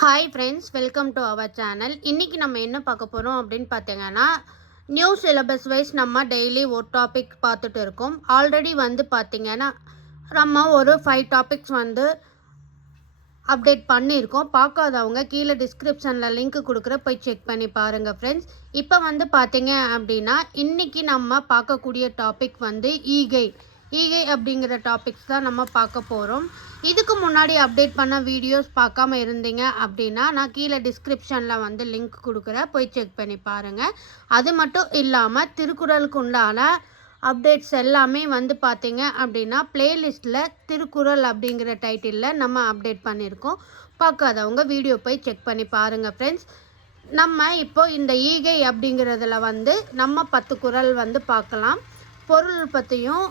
Hi friends welcome to our channel இன்றைக்கி நம்ம என்ன பார்க்க போகிறோம் அப்படின்னு பார்த்தீங்கன்னா நியூ சிலபஸ் வைஸ் நம்ம டெய்லி ஒரு டாபிக் பார்த்துட்டு இருக்கோம். ஆல்ரெடி வந்து பார்த்திங்கன்னா நம்ம ஒரு ஃபைவ் டாபிக்ஸ் வந்து அப்டேட் பண்ணியிருக்கோம். பார்க்காதவங்க கீழே டிஸ்கிரிப்ஷனில் லிங்க் கொடுக்குற போய் செக் பண்ணி பாருங்கள் ஃப்ரெண்ட்ஸ் இப்போ வந்து பார்த்தீங்க அப்படின்னா இன்றைக்கி நம்ம பார்க்கக்கூடிய டாபிக் வந்து ஈகை ஈகை அப்படிங்கிற டாபிக்ஸ் தான் நம்ம பார்க்க போகிறோம் இதுக்கு முன்னாடி அப்டேட் பண்ண வீடியோஸ் பார்க்காம இருந்தீங்க அப்படின்னா நான் கீழே டிஸ்கிரிப்ஷனில் வந்து லிங்க் கொடுக்குறேன். போய் செக் பண்ணி பாருங்கள் அது மட்டும் இல்லாமல் திருக்குறளுக்கு உண்டான அப்டேட்ஸ் எல்லாமே வந்து பார்த்தீங்க அப்படின்னா பிளேலிஸ்ட்டில் திருக்குறள் அப்படிங்கிற டைட்டிலில் நம்ம அப்டேட் பண்ணியிருக்கோம். பார்க்காதவங்க வீடியோ போய் செக் பண்ணி பாருங்கள் ஃப்ரெண்ட்ஸ் நம்ம இப்போ இந்த ஈகை அப்படிங்கிறதுல வந்து நம்ம பத்து குறள் வந்து பார்க்கலாம். பொருள் பற்றியும்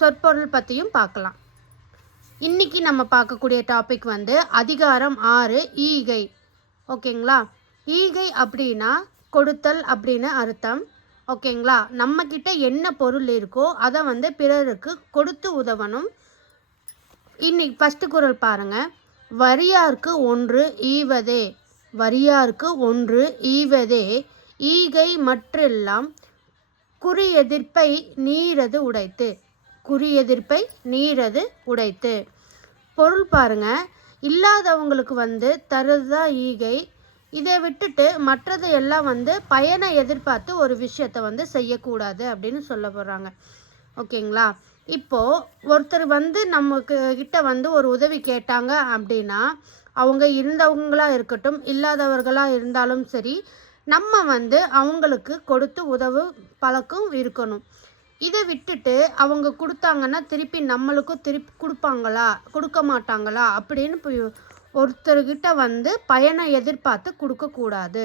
சொற்பொருள் பற்றியும் பார்க்கலாம். இன்றைக்கி நம்ம பார்க்கக்கூடிய டாபிக் வந்து அதிகாரம் ஆறு ஈகை. ஓகேங்களா? ஈகை அப்படின்னா கொடுத்தல் அப்படின்னு அர்த்தம். ஓகேங்களா? நம்மக்கிட்ட என்ன பொருள் இருக்கோ அதை வந்து பிறருக்கு கொடுத்து உதவணும். இன்னைக்கு ஃபஸ்ட்டு குரல் பாருங்கள் வரியார்க்கு ஒன்று ஈவதே. வரியார்க்கு ஒன்று ஈவதே. ஈகை மற்றெல்லாம் குறி எதிர்ப்பை நீரது உடைத்து. குறியெதிர்ப்பை நீரது உடைத்து. பொருள் பாருங்க. இல்லாதவங்களுக்கு வந்து தருதா ஈகை. இதை விட்டுட்டு மற்றது எல்லாம் வந்து பயனை எதிர்பார்த்து ஒரு விஷயத்த வந்து செய்யக்கூடாது அப்படின்னு சொல்ல போகிறாங்க ஓகேங்களா? இப்போது ஒருத்தர் வந்து நமக்கு கிட்ட வந்து ஒரு உதவி கேட்டாங்க அப்படின்னா அவங்க இருந்தவங்களாக இருக்கட்டும் இல்லாதவர்களாக இருந்தாலும் சரி நம்ம வந்து அவங்களுக்கு கொடுத்து உதவு பழக்கம் இருக்கணும். இதை விட்டுட்டு அவங்க கொடுத்தாங்கன்னா திருப்பி நம்மளுக்கும் திருப்பி கொடுப்பாங்களா? கொடுக்க மாட்டாங்களா? அப்படின்னு போய் ஒருத்தர்கிட்ட வந்து பயனை எதிர்பார்த்து கொடுக்கக்கூடாது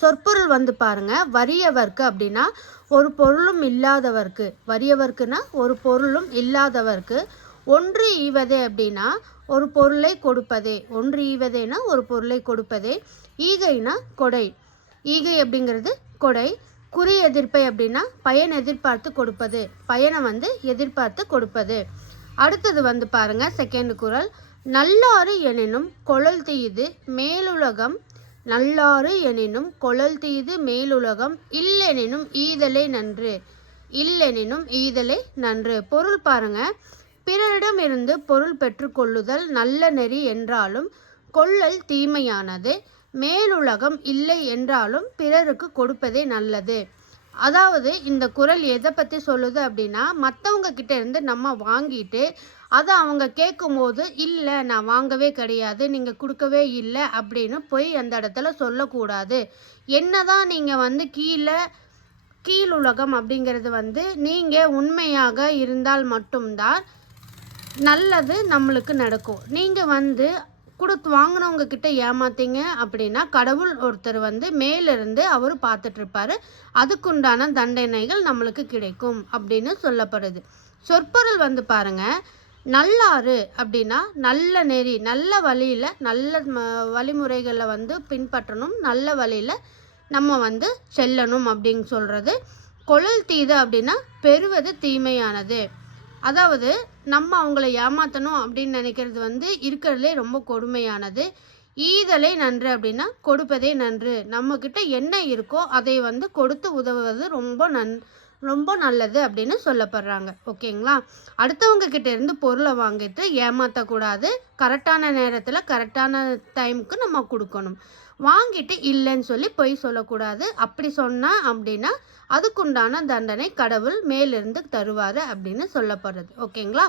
சொற்பொருள் வந்து பாருங்க வறியவர்க்கு அப்படின்னா ஒரு பொருளும் இல்லாதவர்க்கு. வறியவர்க்குன்னா ஒரு பொருளும் இல்லாதவர்க்கு. ஒன்று ஈவதே அப்படின்னா ஒரு பொருளை கொடுப்பதே. ஒன்று ஈவதேனா ஒரு பொருளை கொடுப்பதே. ஈகைனா கொடை. ஈகை அப்படிங்கிறது கொடை. குறி எதிர்ப்பை அப்படின்னா பயன் எதிர்பார்த்து கொடுப்பது. பயனை வந்து எதிர்பார்த்து கொடுப்பது. அடுத்தது வந்து பாருங்க செகண்ட் குரல். நல்லாறு எனினும் கொழல் தீது மேலுலகம். நல்லாறு எனினும் கொழல் தீது மேலுலகம். இல்லெனினும் ஈதலே நன்று. இல்லெனினும் ஈதலே நன்று. பொருள் பாருங்க பிறரிடமிருந்து பொருள் பெற்றுக்கொள்ளுதல் நல்ல நெறி என்றாலும் கொள்ளல் தீமையானது. மேலுலகம் இல்லை என்றாலும் பிறருக்கு கொடுப்பதே நல்லது. அதாவது இந்த குரல் எதை பற்றி சொல்லுது அப்படின்னா மற்றவங்க கிட்ட இருந்து நம்ம வாங்கிட்டு அதை அவங்க கேட்கும்போது இல்லை நான் வாங்கவே கிடையாது நீங்கள் கொடுக்கவே இல்லை அப்படின்னு போய் அந்த இடத்துல சொல்லக்கூடாது. என்னதான் நீங்கள் வந்து கீழே கீழுலகம் அப்படிங்கிறது வந்து நீங்கள் உண்மையாக இருந்தால் மட்டும்தான் நல்லது நம்மளுக்கு நடக்கும். நீங்கள் வந்து கொடுத்து வாங்கினவங்க கிட்ட ஏமாத்தீங்க அப்படின்னா கடவுள் ஒருத்தர் வந்து மேலிருந்து அவர் பார்த்துட்ருப்பாரு. அதுக்குண்டான தண்டனைகள் நம்மளுக்கு கிடைக்கும் அப்படின்னு சொல்லப்படுது. சொற்பொருள் வந்து பாருங்க. நல்லாறு அப்படின்னா நல்ல நெறி நல்ல வழியில் நல்ல ம- வழிமுறைகளை வந்து பின்பற்றணும். நல்ல வழியில் நம்ம வந்து செல்லணும் அப்படின்னு சொல்கிறது கொழல் தீது அப்படின்னா பெறுவது தீமையானது. அதாவது நம்ம அவங்கள ஏமாற்றணும் அப்படின்னு நினைக்கிறது வந்து இருக்கிறதுலே ரொம்ப கொடுமையானது. ஈதலே நன்று அப்படின்னா கொடுப்பதே நன்று. நம்மக்கிட்ட என்ன இருக்கோ அதை வந்து கொடுத்து உதவுவது ரொம்ப நன் ரொம்ப நல்லது அப்படின்னு சொல்லப்படுறாங்க. ஓகேங்களா? அடுத்தவங்க கிட்ட இருந்து பொருளை வாங்கிட்டு ஏமாற்றக்கூடாது கரெக்டான நேரத்தில் கரெக்டான டைமுக்கு நம்ம கொடுக்கணும். வாங்கிட்டு இல்லைன்னு சொல்லி பொய் சொல்லக்கூடாது. அப்படி சொன்னால் அப்படின்னா அதுக்குண்டான தண்டனை கடவுள் மேலிருந்து தருவார் அப்படின்னு சொல்லப்படுறது. ஓகேங்களா?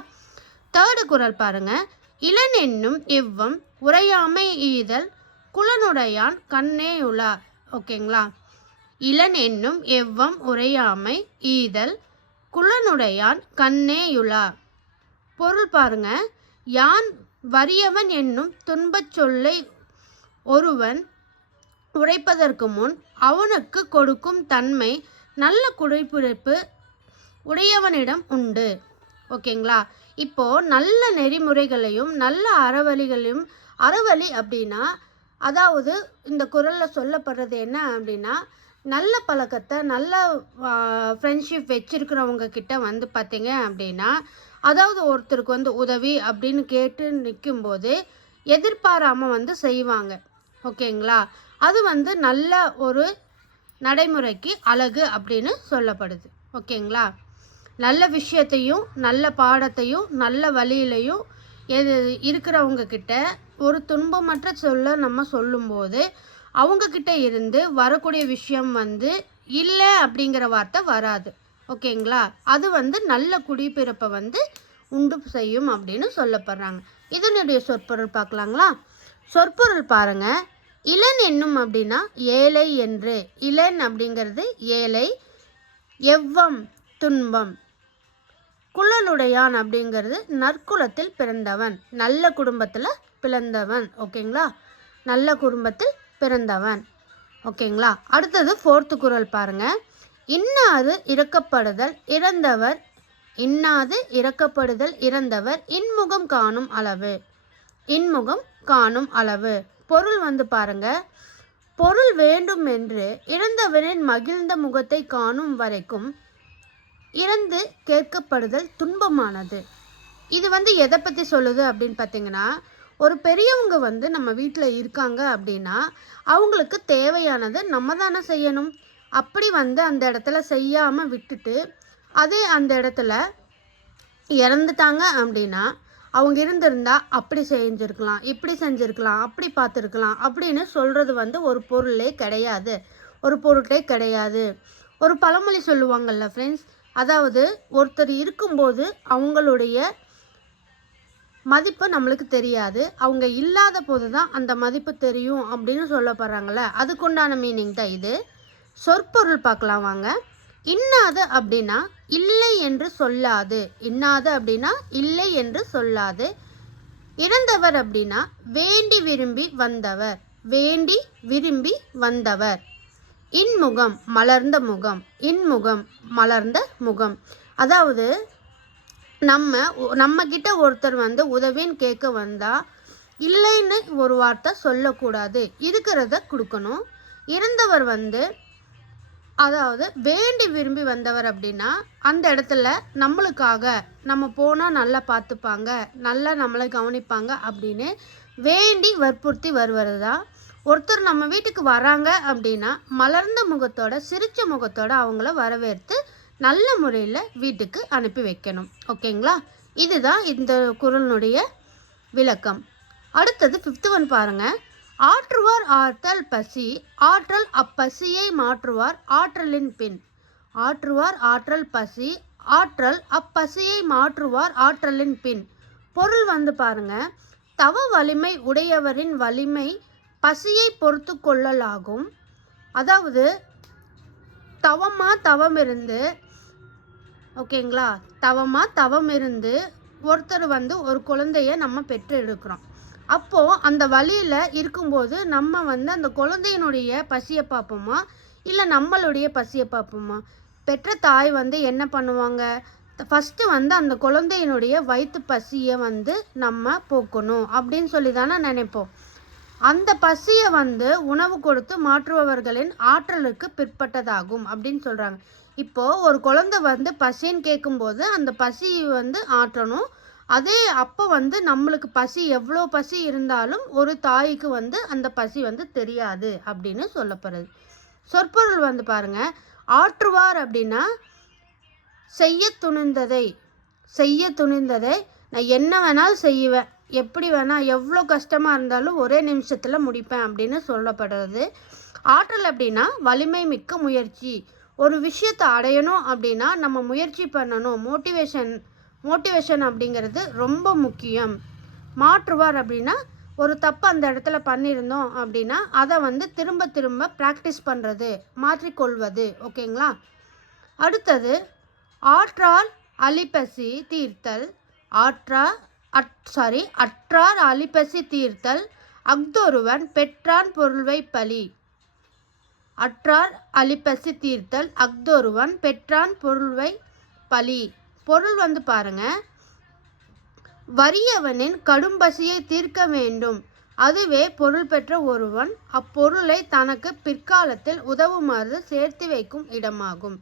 தேர்டு குரல் பாருங்க. இளன் என்னும் இவ்வம் உரையாமை ஈதல் குலனுடையான் கண்ணே ஓகேங்களா? இளன் என்னும் எவ்வம் உரையாமை ஈதல் குலனுடையான் கண்ணேயுலா பொருள் பாருங்க. யான் வறியவன் என்னும் துன்பச் சொல்லை ஒருவன் உரைப்பதற்கு முன் அவனுக்கு கொடுக்கும் தன்மை நல்ல குடிப்பிடிப்பு உடையவனிடம் உண்டு. ஓகேங்களா? இப்போ நல்ல நெறிமுறைகளையும் நல்ல அறவழிகளையும் அறவழி அப்படின்னா அதாவது இந்த குரலில் சொல்லப்படுறது என்ன அப்படின்னா நல்ல பழக்கத்தை நல்ல ஃப்ரெண்ட்ஷிப் வச்சுருக்கிறவங்க கிட்ட வந்து பார்த்தீங்க அப்படின்னா அதாவது ஒருத்தருக்கு வந்து உதவி அப்படின்னு கேட்டு நிற்கும்போது எதிர்பாராமல் வந்து செய்வாங்க. ஓகேங்களா? அது வந்து நல்ல ஒரு நடைமுறைக்கு அழகு அப்படின்னு சொல்லப்படுது. ஓகேங்களா? நல்ல விஷயத்தையும் நல்ல பாடத்தையும் நல்ல வழியிலையும் எது இருக்கிறவங்க கிட்ட ஒரு துன்பமற்ற சொல்ல நம்ம சொல்லும்போது அவங்கக்கிட்ட இருந்து வரக்கூடிய விஷயம் வந்து இல்லை அப்படிங்கிற வார்த்தை வராது. ஓகேங்களா? அது வந்து நல்ல குடிப்பிறப்பை வந்து உண்டு செய்யும் அப்படின்னு சொல்லப்படுறாங்க. இதனுடைய சொற்பொருள் பார்க்கலாங்களா? சொற்பொருள் பாருங்கள் இளன் என்னும் அப்படின்னா ஏழை என்று. இளன் அப்படிங்கிறது ஏழை. எவ்வம் துன்பம். குழலுடையான் அப்படிங்கிறது நற்குலத்தில் பிறந்தவன். நல்ல குடும்பத்தில் பிறந்தவன் ஓகேங்களா? நல்ல குடும்பத்தில் பிறந்தவன். ஓகேங்களா? அடுத்தது ஃபோர்த்து குரல் பாருங்கள் இன்னாது இறக்கப்படுதல் இறந்தவர். இன்னாது இறக்கப்படுதல் இறந்தவர். இன்முகம் காணும் அளவு. இன்முகம் காணும் அளவு. பொருள் வந்து பாருங்க. பொருள் வேண்டும் என்று இறந்தவரின் மகிழ்ந்த முகத்தை காணும் வரைக்கும் இறந்து கேட்கப்படுதல் துன்பமானது. இது வந்து எதை பற்றி சொல்லுது அப்படின்னு பார்த்தீங்கன்னா ஒரு பெரியவங்க வந்து நம்ம வீட்டில் இருக்காங்க அப்படின்னா அவங்களுக்கு தேவையானதை நம்ம தானே செய்யணும். அப்படி வந்து அந்த இடத்துல செய்யாமல் விட்டுட்டு அதே அந்த இடத்துல இறந்துட்டாங்க அப்படின்னா அவங்க இருந்திருந்தா அப்படி செஞ்சுருக்கலாம் இப்படி செஞ்சுருக்கலாம் அப்படி பார்த்துருக்கலாம் அப்படின்னு சொல்கிறது வந்து ஒரு பொருளே கிடையாது. ஒரு பொருட்டே கிடையாது. ஒரு பழமொழி சொல்லுவாங்கல்ல ஃப்ரெண்ட்ஸ் அதாவது ஒருத்தர் இருக்கும்போது அவங்களுடைய மதிப்பு நம்மளுக்கு தெரியாது. அவங்க இல்லாத போது தான் அந்த மதிப்பு தெரியும் அப்படின்னு சொல்லப்படுறாங்கல்ல அதுக்குண்டான மீனிங் தான் இது. சொற்பொருள் பார்க்கலாம் வாங்க. இன்னாது அப்படின்னா இல்லை என்று சொல்லாது. இன்னாது அப்படின்னா இல்லை என்று சொல்லாது. இறந்தவர் அப்படின்னா வேண்டி விரும்பி வந்தவர் வேண்டி விரும்பி வந்தவர். இன்முகம் மலர்ந்த முகம் இன்முகம் மலர்ந்த முகம். அதாவது நம்ம நம்ம கிட்ட ஒருத்தர் வந்து உதவின்னு கேட்க வந்தா இல்லைன்னு ஒரு வார்த்தை சொல்லக்கூடாது. இருக்கிறத கொடுக்கணும். இறந்தவர் வந்து அதாவது வேண்டி விரும்பி வந்தவர் அப்படின்னா அந்த இடத்துல நம்மளுக்காக நம்ம போனால் நல்லா பார்த்துப்பாங்க நல்லா நம்மளை கவனிப்பாங்க அப்படின்னு வேண்டி வற்புறுத்தி வருவது தான் ஒருத்தர் நம்ம வீட்டுக்கு வராங்க அப்படின்னா மலர்ந்த முகத்தோட சிரித்த முகத்தோட அவங்கள வரவேற்று நல்ல முறையில் வீட்டுக்கு அனுப்பி வைக்கணும். ஓகேங்களா? இதுதான் இந்த குரலினுடைய விளக்கம். அடுத்தது ஃபிஃப்த்து ஒன் பாருங்கள் ஆற்றுவார் ஆற்றல் பசி ஆற்றல் அப்பசியை மாற்றுவார் ஆற்றலின் பின். ஆற்றுவார் ஆற்றல் பசி ஆற்றல் அப்பசியை மாற்றுவார் ஆற்றலின் பின். பொருள் வந்து பாருங்க. தவ வலிமை உடையவரின் வலிமை பசியை பொறுத்து கொள்ளலாகும். அதாவது தவமா தவம் இருந்து ஓகேங்களா? தவமா தவம் இருந்து ஒருத்தர் வந்து ஒரு குழந்தைய நம்ம பெற்று எடுக்கிறோம் அப்போது அந்த வழியில் இருக்கும்போது நம்ம வந்து அந்த குழந்தையினுடைய பசியை பார்ப்போமா? இல்லை நம்மளுடைய பசியை பார்ப்போமா? பெற்ற தாய் வந்து என்ன பண்ணுவாங்க? ஃபஸ்ட்டு வந்து அந்த குழந்தையினுடைய வயிற்று பசியை வந்து நம்ம போக்கணும் அப்படின்னு சொல்லி தானே நினைப்போம். அந்த பசியை வந்து உணவு கொடுத்து மாற்றுபவர்களின் ஆற்றலுக்கு பிற்பட்டதாகும் அப்படின்னு சொல்கிறாங்க இப்போது ஒரு குழந்தை வந்து பசின்னு கேட்கும்போது அந்த பசியை வந்து ஆற்றணும் அதே அப்போ வந்து நம்மளுக்கு பசி எவ்வளோ பசி இருந்தாலும் ஒரு தாய்க்கு வந்து அந்த பசி வந்து தெரியாது அப்படின்னு சொல்லப்படுறது சொற்பொருள் வந்து பாருங்க. ஆற்றுவார் அப்படின்னா செய்ய துணிந்ததை செய்ய துணிந்ததை நான் என்ன வேணாலும் செய்வேன். எப்படி வேணால் எவ்வளோ கஷ்டமாக இருந்தாலும் ஒரே நிமிஷத்தில் முடிப்பேன் அப்படின்னு சொல்லப்படுறது. ஆற்றல் அப்படின்னா வலிமை மிக்க முயற்சி. ஒரு விஷயத்தை அடையணும் அப்படின்னா நம்ம முயற்சி பண்ணணும். மோட்டிவேஷன் மோட்டிவேஷன் அப்படிங்கிறது ரொம்ப முக்கியம். மாற்றுவார் அப்படின்னா ஒரு தப்பு அந்த இடத்துல பண்ணியிருந்தோம் அப்படின்னா அதை வந்து திரும்ப திரும்ப ப்ராக்டிஸ் பண்ணுறது மாற்றிக்கொள்வது. ஓகேங்களா? அடுத்தது ஆற்றால் அலிப்பசி தீர்த்தல் ஆற்றா அட் சாரி அற்றார் அலிப்பசி தீர்த்தல் அஃதொருவன் பெற்றான் பொருள்வை பலி. அற்றார் அலிப்பசி தீர்த்தல் அஃதொருவன் பெற்றான் பொருள்வை பலி. பொருள் வந்து பாருங்க. வறியவனின் கடும் பசியை தீர்க்க வேண்டும். அதுவே பொருள் பெற்ற ஒருவன் அப்பொருளை தனக்கு பிற்காலத்தில் உதவுமாறு சேர்த்து வைக்கும் இடமாகும்.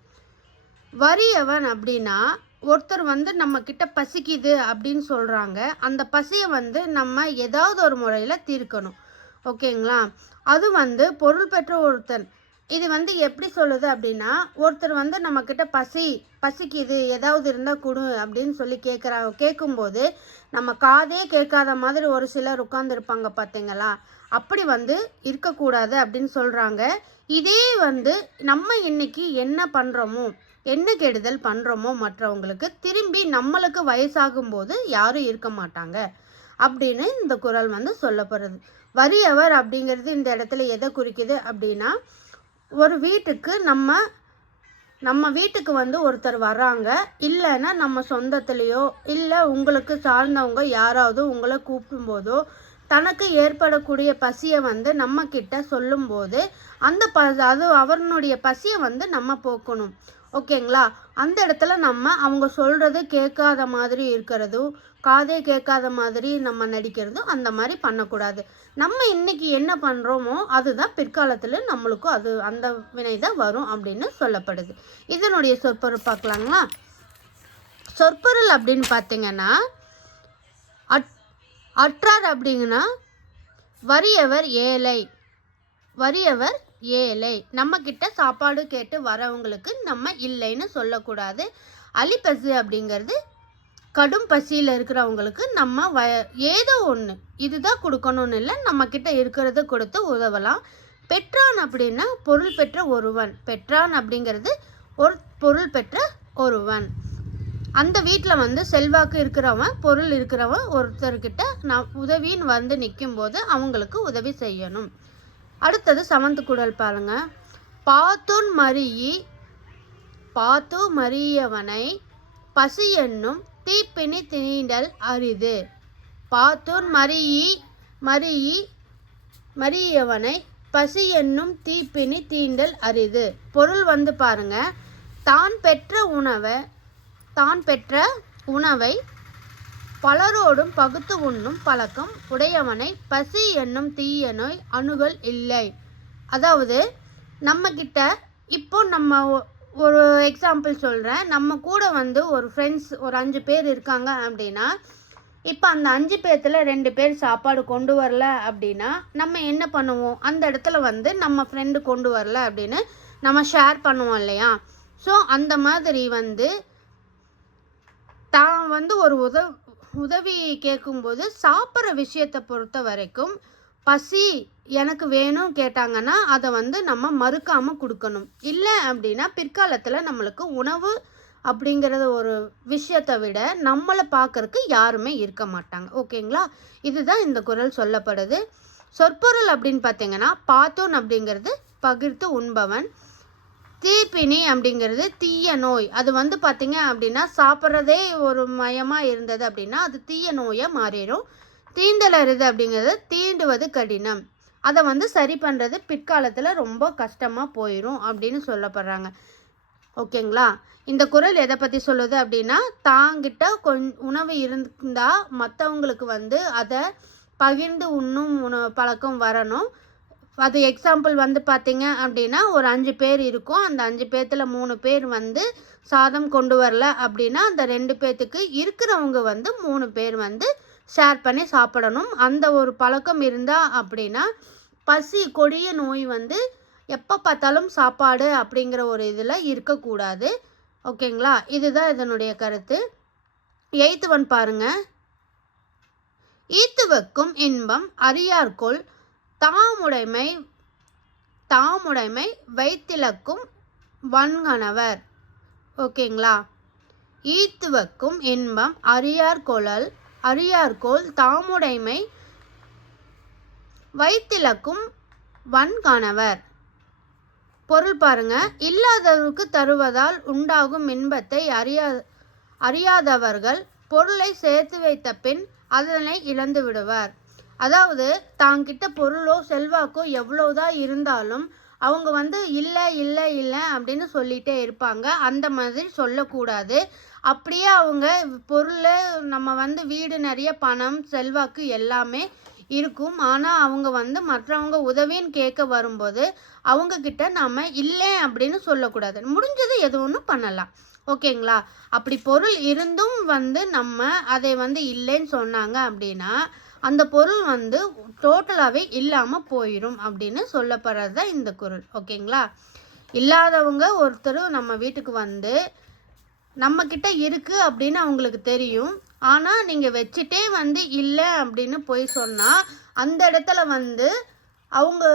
வறியவன் அப்படின்னா ஒருத்தர் வந்து நம்ம கிட்ட பசிக்குது அப்படின்னு சொல்கிறாங்க அந்த பசியை வந்து நம்ம ஏதாவது ஒரு முறையில் தீர்க்கணும். ஓகேங்களா? அது வந்து பொருள் பெற்ற ஒருத்தன் இது வந்து எப்படி சொல்லுது அப்படின்னா ஒருத்தர் வந்து நம்மக்கிட்ட பசி பசிக்குது ஏதாவது இருந்தால் கொடு அப்படின்னு சொல்லி கேட்குறா கேட்கும்போது நம்ம காதே கேட்காத மாதிரி ஒரு சிலர் உட்காந்துருப்பாங்க பார்த்தீங்களா அப்படி வந்து இருக்கக்கூடாது அப்படின்னு சொல்கிறாங்க இதே வந்து நம்ம இன்னைக்கு என்ன பண்ணுறோமோ என்ன கெடுதல் பண்ணுறோமோ மற்றவங்களுக்கு திரும்பி நம்மளுக்கு வயசாகும்போது யாரும் இருக்க மாட்டாங்க அப்படின்னு இந்த குரல் வந்து சொல்லப்படுறது வறியவர் அப்படிங்கிறது இந்த இடத்துல எதை குறிக்குது அப்படின்னா ஒரு வீட்டுக்கு நம்ம நம்ம வீட்டுக்கு வந்து ஒருத்தர் வராங்க. இல்லைன்னா நம்ம சொந்தத்துலேயோ இல்லை உங்களுக்கு சார்ந்தவங்க யாராவது உங்களை கூப்பிடும்போதோ தனக்கு ஏற்படக்கூடிய பசியை வந்து நம்ம கிட்ட சொல்லும்போது அந்த ப அது அவனுடைய பசியை வந்து நம்ம போக்கணும். ஓகேங்களா? அந்த இடத்துல நம்ம அவங்க சொல்கிறது கேட்காத மாதிரி இருக்கிறதும் காதே கேட்காத மாதிரி நம்ம நடிக்கிறதும் அந்த மாதிரி பண்ணக்கூடாது. நம்ம இன்னைக்கு என்ன பண்ணுறோமோ அதுதான் பிற்காலத்தில் நம்மளுக்கும் அது அந்த வினை தான் வரும் அப்படின்னு சொல்லப்படுது. இதனுடைய சொற்பொருள் பார்க்கலாங்களா? சொற்பொருள் அப்படின்னு பார்த்தீங்கன்னா அட் அற்றார் அப்படிங்கன்னா வறியவர் ஏழை. வறியவர் ஏழை. நம்மக்கிட்ட சாப்பாடு கேட்டு வரவங்களுக்கு நம்ம இல்லைன்னு சொல்லக்கூடாது. அலிப்பசு அப்படிங்கிறது கடும் பசியில் இருக்கிறவங்களுக்கு நம்ம வ ஏதோ ஒன்று இதுதான் கொடுக்கணும்னு இல்லை நம்மக்கிட்ட இருக்கிறத கொடுத்து உதவலாம். பெற்றான் அப்படின்னா பொருள் பெற்ற ஒருவன். பெற்றான் அப்படிங்கிறது ஒரு பொருள் பெற்ற ஒருவன். அந்த வீட்டில் வந்து செல்வாக்கு இருக்கிறவன் பொருள் இருக்கிறவன் ஒருத்தர்கிட்ட நான் உதவின்னு வந்து நிற்கும்போது அவங்களுக்கு உதவி செய்யணும். அடுத்தது சமந்து குடல் பாருங்க. பாத்தோன் மறியி பாத்து மறியவனை பசி என்னும் தீப்பினி தீண்டல் அரிது. பாத்தூர் மறியி மறியி மறியவனை பசி என்னும் தீப்பினி தீண்டல் அரிது. பொருள் வந்து பாருங்க. தான் பெற்ற உணவை தான் பெற்ற உணவை பலரோடும் பகுத்து உண்ணும் பழக்கம் உடையவனை பசி என்னும் தீய நோய் அணுகல் இல்லை. அதாவது நம்மக்கிட்ட இப்போ நம்ம ஒரு எக்ஸாம்பிள் சொல்கிறேன் நம்ம கூட வந்து ஒரு ஃப்ரெண்ட்ஸ் ஒரு அஞ்சு பேர் இருக்காங்க அப்படின்னா இப்போ அந்த அஞ்சு பேர்த்தில் ரெண்டு பேர் சாப்பாடு கொண்டு வரல அப்படின்னா நம்ம என்ன பண்ணுவோம்? அந்த இடத்துல வந்து நம்ம ஃப்ரெண்டு கொண்டு வரல அப்படின்னு நம்ம ஷேர் பண்ணுவோம் இல்லையா? ஸோ அந்த மாதிரி வந்து தான் வந்து ஒரு உத உதவி கேட்கும்போது சாப்பிட்ற விஷயத்தை பொறுத்த வரைக்கும் பசி எனக்கு வேணும் கேட்டாங்கன்னா அதை வந்து நம்ம மறுக்காமல் கொடுக்கணும். இல்லை அப்படின்னா பிற்காலத்தில் நம்மளுக்கு உணவு அப்படிங்கிறது ஒரு விஷயத்தை விட நம்மளை பார்க்கறக்கு யாருமே இருக்க மாட்டாங்க. ஓகேங்களா? இதுதான் இந்த குரல் சொல்லப்படுது. சொற்பொருள் அப்படின்னு பார்த்தீங்கன்னா பாத்தோன் அப்படிங்கிறது பகிர்ந்து உண்பவன். தீப்பினி அப்படிங்கிறது தீய நோய். அது வந்து பார்த்தீங்க அப்படின்னா சாப்பிட்றதே ஒரு மயமாக இருந்தது அப்படின்னா அது தீய நோயாக மாறிடும். தீண்டலறுது அப்படிங்கிறது தீண்டுவது கடினம். அதை வந்து சரி பண்ணுறது பிற்காலத்தில் ரொம்ப கஷ்டமாக போயிடும் அப்படின்னு சொல்லப்படுறாங்க. ஓகேங்களா? இந்த குரல் எதை பற்றி சொல்லுது அப்படின்னா தாங்கிட்ட கொஞ் உணவு இருந்தால் மற்றவங்களுக்கு வந்து அதை பகிர்ந்து உண்ணும் உணவு பழக்கம் வரணும். அது எக்ஸாம்பிள் வந்து பார்த்தீங்க அப்படின்னா ஒரு அஞ்சு பேர் இருக்கும். அந்த அஞ்சு பேர்த்தில் மூணு பேர் வந்து சாதம் கொண்டு வரல அப்படின்னா அந்த ரெண்டு பேர்த்துக்கு இருக்கிறவங்க வந்து மூணு பேர் வந்து ஷேர் பண்ணி சாப்பிடணும். அந்த ஒரு பழக்கம் இருந்தால் அப்படின்னா பசி கொடிய நோய் வந்து எப்போ பார்த்தாலும் சாப்பாடு அப்படிங்கிற ஒரு இதில் இருக்கக்கூடாது. ஓகேங்களா? இதுதான் இதனுடைய கருத்து. எய்த்து ஒன் பாருங்க. ஈத்து வைக்கும் இன்பம் அறியார்கொள் தாமுடைமை தாமுடைமை வைத்திலக்கும் வன்கணவர். ஓகேங்களா? ஈத்து வைக்கும் இன்பம் அறியார் கொழல் அறியார்கோள் தாமுடைமை வைத்திலக்கும் வன்கானவர் பொருள் பாருங்க. இல்லாதவருக்கு தருவதால் உண்டாகும் இன்பத்தை அறியா அறியாதவர்கள் பொருளை சேர்த்து வைத்த பின் அதனை இழந்து விடுவார். அதாவது தாங்கிட்ட பொருளோ செல்வாக்கோ எவ்வளோதான் இருந்தாலும் அவங்க வந்து இல்லை இல்லை இல்லை அப்படின்னு சொல்லிட்டே இருப்பாங்க. அந்த மாதிரி சொல்லக்கூடாது. அப்படியே அவங்க பொருளை நம்ம வந்து வீடு நிறைய பணம் செல்வாக்கு எல்லாமே இருக்கும். ஆனால் அவங்க வந்து மற்றவங்க உதவின்னு கேட்க வரும்போது அவங்கக்கிட்ட நம்ம இல்லை அப்படின்னு சொல்லக்கூடாது. முடிஞ்சது எது ஒன்றும் பண்ணலாம். ஓகேங்களா? அப்படி பொருள் இருந்தும் வந்து நம்ம அதை வந்து இல்லைன்னு சொன்னாங்க அப்படின்னா அந்த பொருள் வந்து டோட்டலாகவே இல்லாமல் போயிடும் அப்படின்னு சொல்லப்படுறது தான் இந்த குரல். ஓகேங்களா? இல்லாதவங்க ஒருத்தர் நம்ம வீட்டுக்கு வந்து நம்மக்கிட்ட இருக்குது அப்படின்னு அவங்களுக்கு தெரியும். ஆனால் நீங்கள் வச்சுட்டே வந்து இல்லை அப்படின்னு போய் சொன்னால் அந்த இடத்துல வந்து அவங்க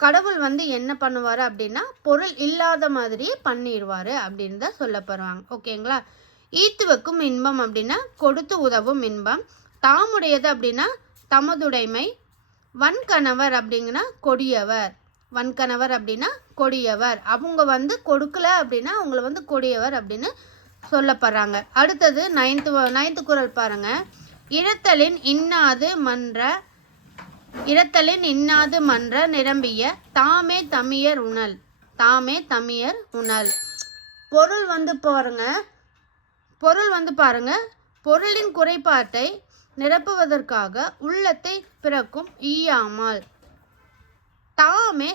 கடவுள் வந்து என்ன பண்ணுவார் அப்படின்னா பொருள் இல்லாத மாதிரி பண்ணிடுவார் அப்படின்னு தான் சொல்லப்படுவாங்க. ஓகேங்களா? ஈத்துவக்கும் இன்பம் அப்படின்னா கொடுத்து உதவும் இன்பம். தாமுடையது அப்படின்னா தமதுடைமை. வன்கணவர் அப்படிங்கன்னா கொடியவர். வன்கணவர் அப்படின்னா கொடியவர். அவங்க வந்து கொடுக்கல அப்படின்னா அவங்கள வந்து கொடியவர் அப்படின்னு சொல்லப்படுறாங்க. அடுத்தது நைன்த்து நைன்த்து குரல் பாருங்க. இழத்தலின் இன்னாது மன்ற இழத்தலின் இன்னாது மன்ற நிரம்பிய தாமே தமியர் உணல் தாமே தமியர் உணல். பொருள் வந்து பாருங்க. பொருள் வந்து பாருங்க. பொருளின் குறைபாட்டை நிரப்புவதற்காக உள்ளத்தை பிறக்கும் ஈயாமல். தாமே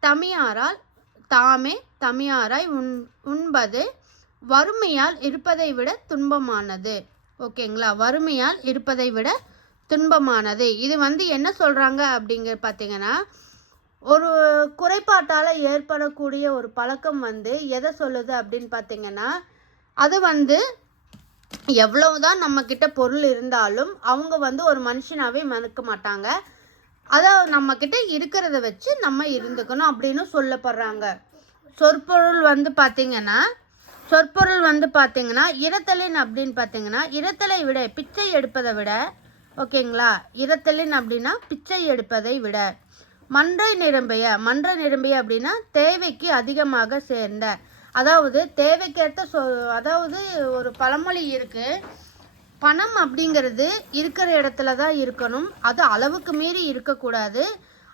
தமியாரால் தாமே தமியாராய் உண் உண்பது வறுமையால் இருப்பதை விட துன்பமானது. ஓகேங்களா? வறுமையால் இருப்பதை விட துன்பமானது. இது வந்து என்ன சொல்கிறாங்க அப்படிங்கிற பார்த்தீங்கன்னா ஒரு குறைபாட்டால் ஏற்படக்கூடிய ஒரு பழக்கம் வந்து எதை சொல்லுது அப்படின்னு பார்த்தீங்கன்னா அது வந்து எவ்வளவுதான் நம்மக்கிட்ட பொருள் இருந்தாலும் அவங்க வந்து ஒரு மனுஷனாகவே மறுக்க மாட்டாங்க. அதை நம்மக்கிட்ட இருக்கிறத வச்சு நம்ம இருந்துக்கணும் அப்படின்னு சொல்லப்படுறாங்க. சொற்பொருள் வந்து பார்த்தீங்கன்னா சொற்பொருள் வந்து பார்த்தீங்கன்னா இரத்தலின் அப்படின்னு பார்த்தீங்கன்னா இரத்தலை விட பிச்சை எடுப்பதை விட ஓகேங்களா? இரத்தலின் அப்படின்னா பிச்சை எடுப்பதை விட. மன்றை நிரம்பிய மன்றை நிரம்பிய அப்படின்னா தேவைக்கு அதிகமாக சேர்ந்த. அதாவது தேவைக்கேற்ற சொ அதாவது ஒரு பழமொழி இருக்குது பணம் அப்படிங்கிறது இருக்கிற இடத்துல தான் இருக்கணும். அது அளவுக்கு மீறி இருக்கக்கூடாது.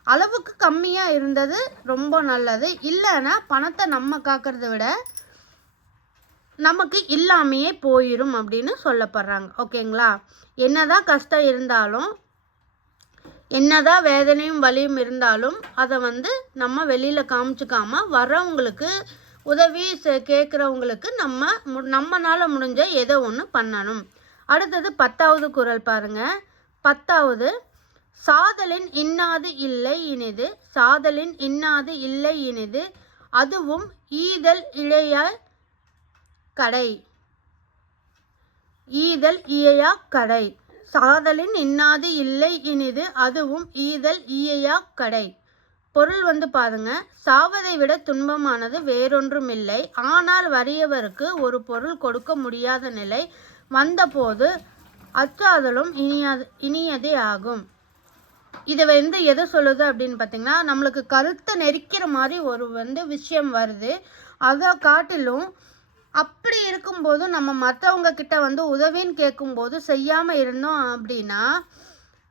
அளவுக்கு கம்மியாக இருந்தது ரொம்ப நல்லது. இல்லைன்னா பணத்தை நம்ம காக்கிறத விட நமக்கு இல்லாமையே போயிடும் அப்படின்னு சொல்லப்படுறாங்க. ஓகேங்களா? என்னதான் கஷ்டம் இருந்தாலும் என்னதான் வேதனையும் வலியும் இருந்தாலும் அதை வந்து நம்ம வெளியில் காமிச்சிக்காம வர்றவங்களுக்கு உதவி கேட்குறவங்களுக்கு நம்ம மு நம்மனால முடிஞ்ச ஏதோ ஒன்று பண்ணணும். அடுத்தது பத்தாவது குரல் பாருங்க. பத்தாவது சாதலின் இன்னாது இல்லை இனிது சாதலின் இன்னாது இல்லை இனிது அதுவும் ஈதல் இழைய கடை. ஈதல் ஈயா கடை. சாதலின் இன்னாது இல்லை இனிது அதுவும் ஈதல் ஈயா கடை. பொருள் வந்து பாருங்க சாவதை விட துன்பமானது வேறொன்றும் இல்லை ஆனால் வறியவருக்கு ஒரு பொருள் கொடுக்க முடியாத நிலை வந்தபோது அச்சாதலும் இனியாது இனியதே ஆகும். இது வந்து எதை சொல்லுது அப்படின்னு பார்த்தீங்கன்னா நம்மளுக்கு கருத்தை நெரிக்கிற மாதிரி ஒரு வந்து விஷயம் வருது. அதை காட்டிலும் அப்படி இருக்கும்போது நம்ம மற்றவங்க கிட்ட வந்து உதவின்னு கேட்கும்போது செய்யாமல் இருந்தோம் அப்படின்னா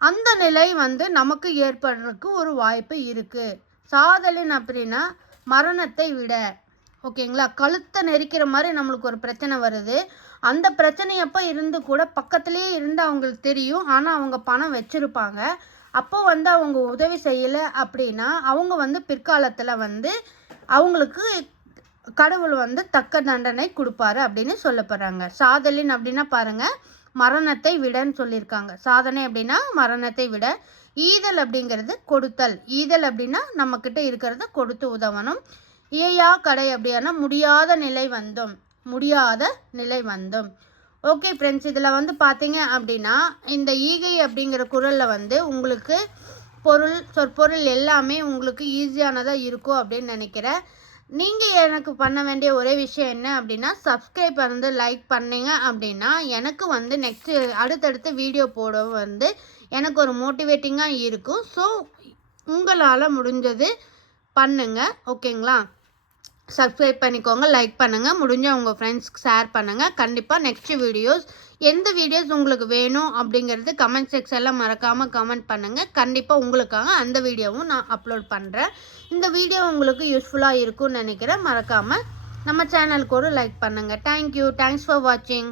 அந்த நிலை வந்து நமக்கு ஏற்படுறதுக்கு ஒரு வாய்ப்பு இருக்குது சாதலின் அப்படின்னா மரணத்தை விட. ஓகேங்களா? கழுத்தை நெரிக்கிற மாதிரி நம்மளுக்கு ஒரு பிரச்சனை வருது. அந்த பிரச்சனையப்போ இருந்து கூட பக்கத்துலேயே இருந்து அவங்களுக்கு தெரியும். ஆனால் அவங்க பணம் வச்சுருப்பாங்க. அப்போ வந்து அவங்க உதவி செய்யலை அப்படின்னா அவங்க வந்து பிற்காலத்தில் வந்து அவங்களுக்கு கடவுள் வந்து தக்க தண்டனை கொடுப்பாரு அப்படின்னு சொல்லப்படுறாங்க. சாதலின் அப்படின்னா பாருங்க மரணத்தை விடன்னு சொல்லியிருக்காங்க. சாதனை அப்படின்னா மரணத்தை விட ஈதல் அப்படிங்கிறது கொடுத்தல். ஈதல் அப்படின்னா நம்மக்கிட்ட இருக்கிறத கொடுத்து உதவணும். ஏயா கடை அப்படின்னா முடியாத நிலை வந்தோம் முடியாத நிலை வந்தோம். ஓகே ஃப்ரெண்ட்ஸ் இதில் வந்து பார்த்தீங்க அப்படின்னா இந்த ஈகை அப்படிங்கிற குரலில் வந்து உங்களுக்கு பொருள் சொற்பொருள் எல்லாமே உங்களுக்கு ஈஸியானதாக இருக்கும் அப்படின்னு நினைக்கிறேன். நீங்கள் எனக்கு பண்ண வேண்டிய ஒரே விஷயம் என்ன அப்படின்னா சப்ஸ்கிரைப் வந்து லைக் பண்ணீங்க அப்படின்னா எனக்கு வந்து நெக்ஸ்ட்டு அடுத்தடுத்து வீடியோ போட வந்து எனக்கு ஒரு மோட்டிவேட்டிங்காக இருக்கும். ஸோ உங்களால் முடிஞ்சது பண்ணுங்கள் ஓகேங்களா சப்ஸ்கிரைப் பண்ணிக்கோங்க லைக் பண்ணுங்கள் முடிஞ்ச உங்கள் ஃப்ரெண்ட்ஸ்க்கு ஷேர் பண்ணுங்கள் கண்டிப்பாக நெக்ஸ்ட் வீடியோஸ் எந்த வீடியோஸ் உங்களுக்கு வேணும் அப்படிங்கிறது கமெண்ட் செக்ஷனில் மறக்காமல் கமெண்ட் பண்ணுங்கள் கண்டிப்பாக உங்களுக்காக அந்த வீடியோவும் நான் அப்லோட் பண்ணுறேன் இந்த வீடியோ உங்களுக்கு யூஸ்ஃபுல்லாக இருக்கும்னு நினைக்கிறேன். மறக்காமல் நம்ம சேனலுக்கு ஒரு லைக் பண்ணுங்கள் தேங்க்யூ தேங்க்ஸ் ஃபார் வாட்சிங்